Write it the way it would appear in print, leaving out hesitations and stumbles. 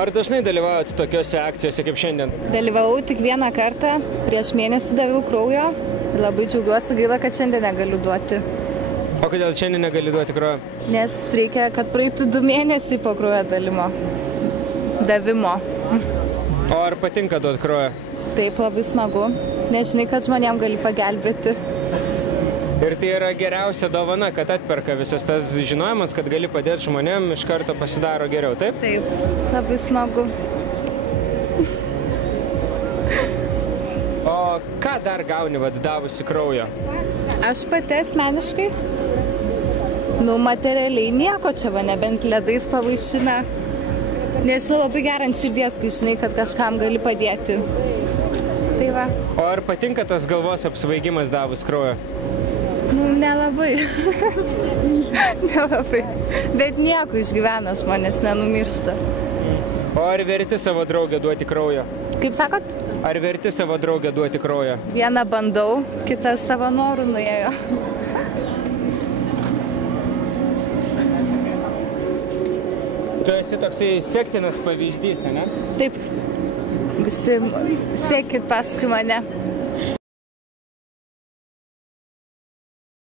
Ar dažnai dalyvaujate tokiuose akcijose kaip šiandien? Dalyvavau tik vieną kartą, prieš mėnesį daviau kraujo. Labai džiaugiuosi, gaila, kad šiandien negaliu duoti. O kodėl šiandien negali duoti kraujo? Nes reikia, kad praeitų 2 mėnesiai po kraujo davimo. O ar patinka duoti kraujo? Taip, labai smagu. Nežinai, kad žmonėm gali pagelbėti. Ir tai yra geriausia dovana, kad atperka visas tas žinojimas, kad gali padėti žmonėm, iš karto pasidaro geriau, taip? Taip, labai smagu. O ką dar gauni davusi kraujo? Aš pati asmeniškai, materialiai nieko čia, nebent ledais pavaišina. Nežinau, labai gerą ant širdies, kai žinai, kad kažkam gali padėti. Tai va. O ar patinka tas galvos apsvaigimas davus kraujo? Nelabai. Nelabai. Bet nieko išgyvena, žmonės nenumiršta. O ar verti savo draugę duoti kraujo? Kaip sakot? Ar verti savo draugę duoti kraujo? Vieną bandau, kitą savo norų nuėjo. Tu esi toksai sektinas pavyzdys, ne? Taip. Visi sekit paskui mane.